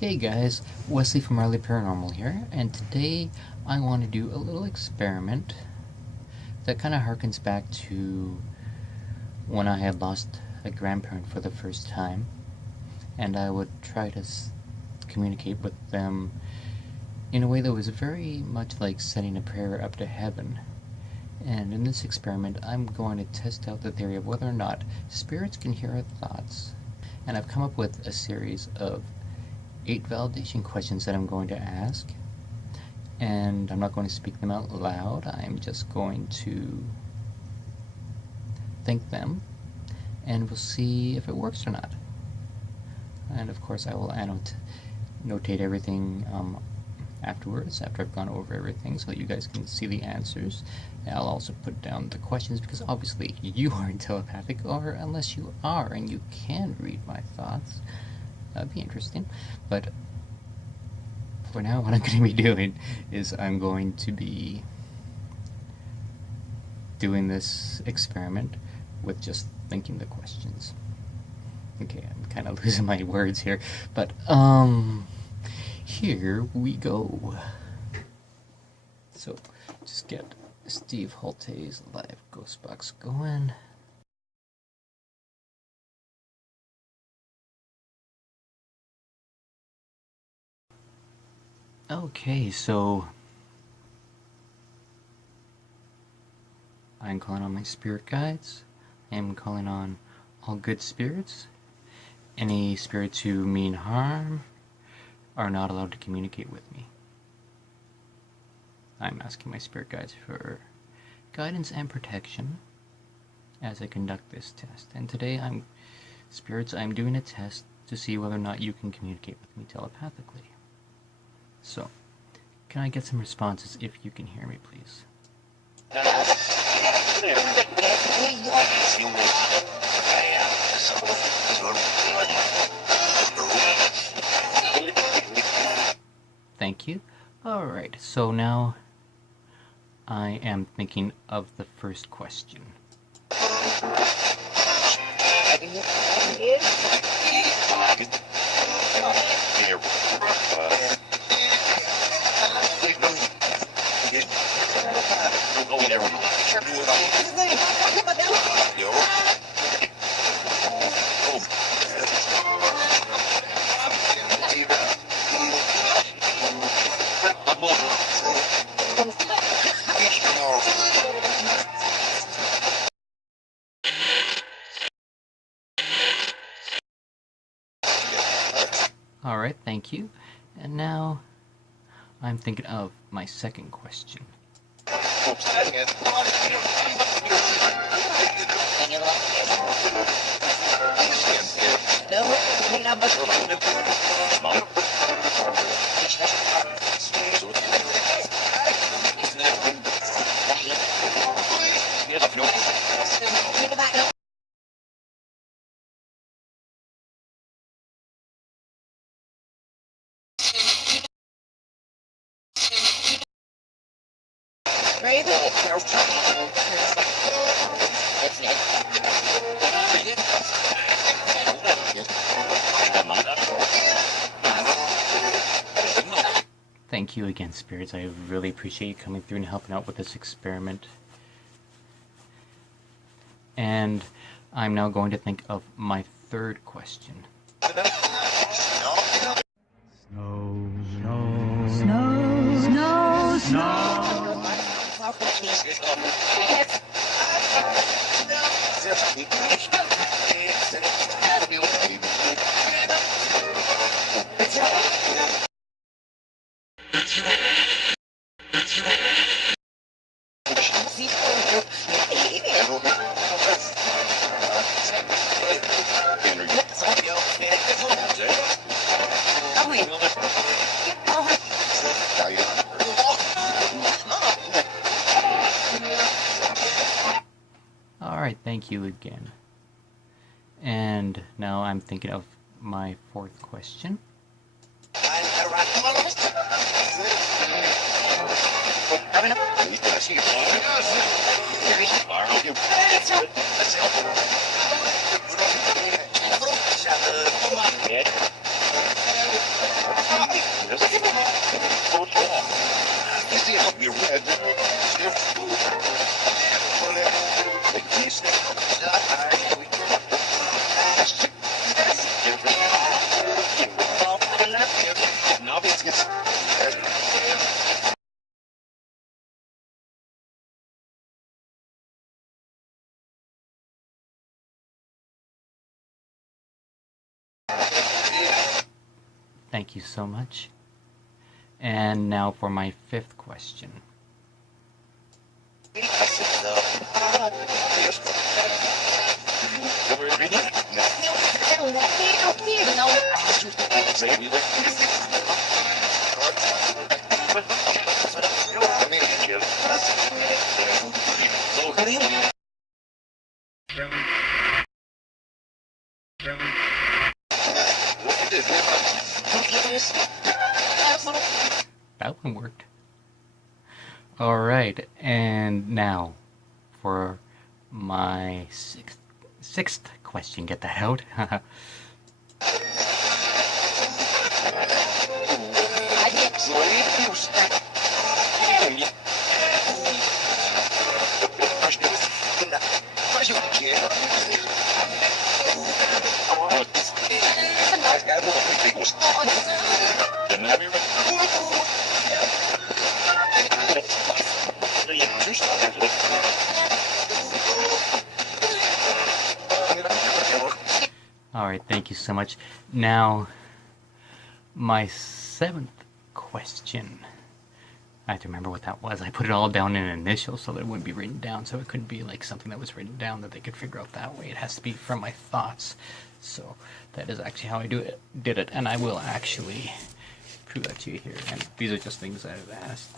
Hey guys, Wesley from Paranormal here, and today I want to do a little experiment that kind of harkens back to when I had lost a grandparent for the first time, and I would try to communicate with them in a way that was very much like sending a prayer up to heaven. And in this experiment, I'm going to test out the theory of whether or not spirits can hear our thoughts, and I've come up with a series of 8 validation questions that I'm going to ask, and I'm not going to speak them out loud. I'm just going to think them, and we'll see if it works or not. And of course, I will notate everything afterwards, after I've gone over everything, so that you guys can see the answers. And I'll also put down the questions, because obviously you aren't telepathic, or unless you are and you can read my thoughts. That'd be interesting. But for now, what I'm going to be doing is I'm going to be doing this experiment with just thinking the questions. Okay, I'm kind of losing my words here, but here we go. So just get Steve Hultay's live ghost box going. Okay, so I'm calling on my spirit guides. I am calling on all good spirits. Any spirits who mean harm are not allowed to communicate with me. I'm asking my spirit guides for guidance and protection as I conduct this test. And today, I'm doing a test to see whether or not you can communicate with me telepathically. So, can I get some responses if you can hear me, please? Thank you. Alright, so now I am thinking of the first question. Alright, thank you. And now I'm thinking of my second question. Thank you again, spirits. I really appreciate you coming through and helping out with this experiment. And I'm now going to think of my third question. Snow, snow, snow, snow, snow. Alright, thank you again. And now I'm thinking of my fourth question. Thank you so much. And now for my fifth question. That one worked. Alright, and now for my sixth question. Get that out. Alright, thank you so much. Now, my seventh question. I have to remember what that was. I put it all down in initials so that it wouldn't be written down, so it couldn't be like something that was written down that they could figure out that way. It has to be from my thoughts. So that is actually how I did it, and I will actually prove that to you here. And these are just things I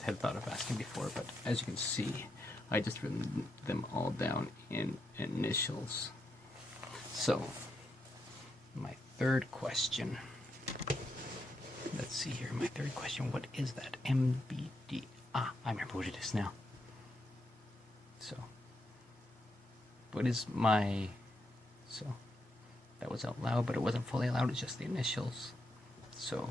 had thought of asking before, but as you can see, I just written them all down in initials. So, my third question. Let's see here. My third question. What is that? MBD. Ah, I remember what it is now. So, what is my... So, that was out loud, but it wasn't fully out. It's just the initials. So,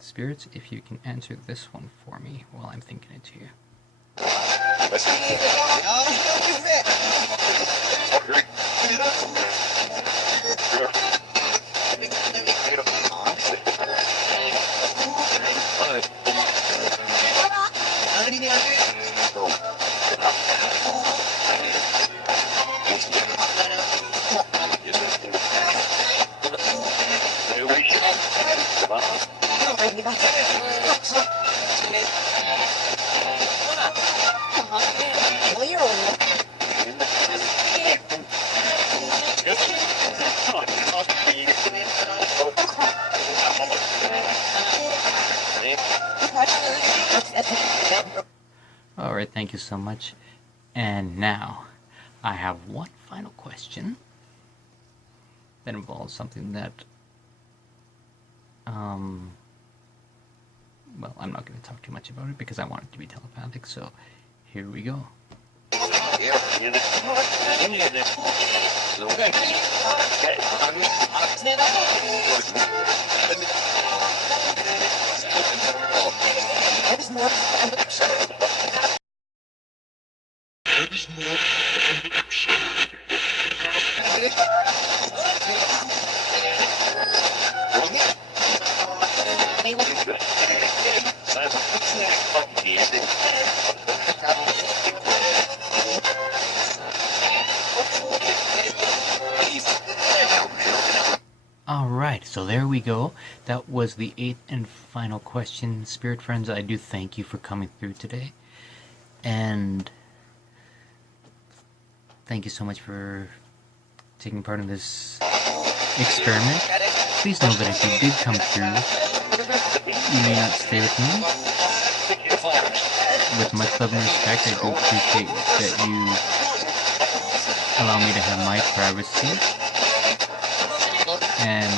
spirits, if you can answer this one for me while I'm thinking it to you. Alright, thank you so much. And now, I have one final question that involves something that, well, I'm not going to talk too much about it because I want it to be telepathic, so here we go. Alright, so there we go. That was the 8th and final question. Spirit friends, I do thank you for coming through today. And thank you so much for taking part in this experiment. Please know that if you did come through, you may not stay with me. With much love and respect, I do appreciate that you allow me to have my privacy. And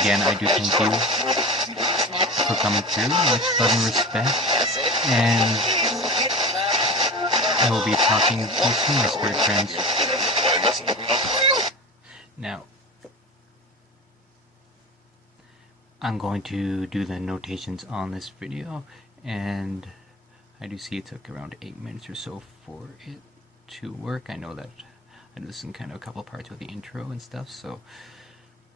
again, I do thank you for coming through. Much love and respect. And I will be talking to you soon, my spirit friends. Now, I'm going to do the notations on this video, and I do see it took around 8 minutes or so for it to work. I know that I listened kind of a couple parts with the intro and stuff, so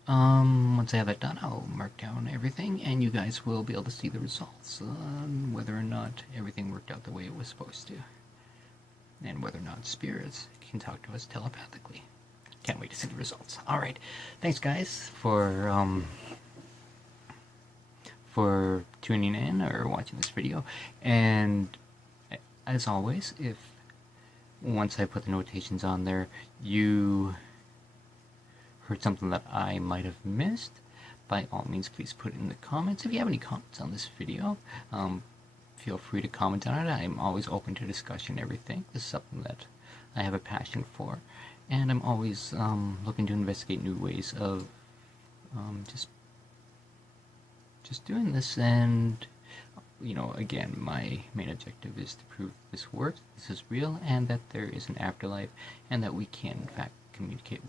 once I have that done, I'll mark down everything, and you guys will be able to see the results on whether or not everything worked out the way it was supposed to, and whether or not spirits can talk to us telepathically. Can't wait to see the results. All right, thanks guys for tuning in or watching this video, and as always, if once I put the notations on there you heard something that I might have missed, by all means please put it in the comments. If you have any comments on this video, feel free to comment on it. I'm always open to discussion, everything. This is something that I have a passion for, and I'm always looking to investigate new ways of just doing this. And you know, again, my main objective is to prove this works, this is real, and that there is an afterlife, and that we can in fact communicate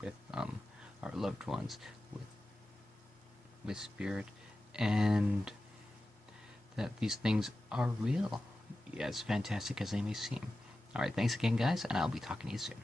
with our loved ones, with spirit, and that these things are real, as fantastic as they may seem. Alright, thanks again guys, and I'll be talking to you soon.